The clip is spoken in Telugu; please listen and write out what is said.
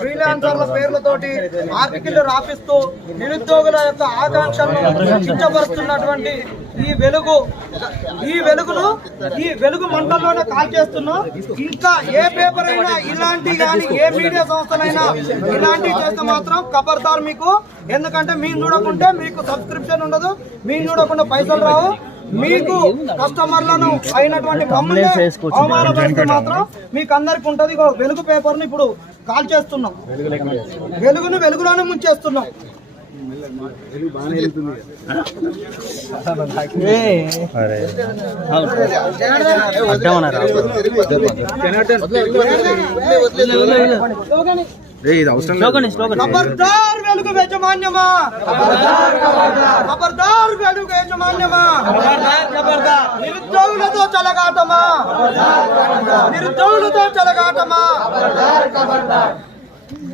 ఫ్రీలాన్సర్ల పేర్లతోటి ఆర్టికల్ రాపిస్తూ నిరుద్యోగుల యొక్క ఆకాంక్షలను కించపరుస్తున్నటువంటి ఈ వెలుగు మంటల్లోనే కాల్ చేస్తున్నాం. ఇంకా ఏ పేపర్ అయినా ఇలాంటి కానీ ఏ మీడియా సంస్థలైనా ఇలాంటివి చేస్తే మాత్రం ఖబర్దార్ మీకు. ఎందుకంటే మీరు చూడకుంటే మీకు సబ్స్క్రిప్షన్ ఉండదు, మీరు చూడకుండా పైసలు రావు. మీకు కస్టమర్లను అయినటువంటి మమ్మల్ని అవమానపరిస్తే మాత్రం మీకు అందరికి ఉంటది. వెలుగు పేపర్ ను ఇప్పుడు కాల్ చేస్తున్నాం, వెలుగులోనే ముంచేస్తున్నాం. ఖబర్దార్ వెలుగు యాజమాన్యమా, ఖబర్దార్ వెలుగు యాజమాన్యమా, నిరుద్యోగులతో చెలగాటమా, నిరుద్యోగులతో చెలగాటమా.